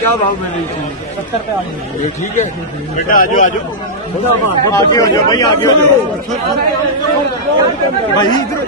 क्या भाव में रही थी? 70 पे आ गई। ये ठीक है बेटा आ जाओ, आ जाओ, आगे हो जाओ भाई, आगे हो जाओ भाई इधर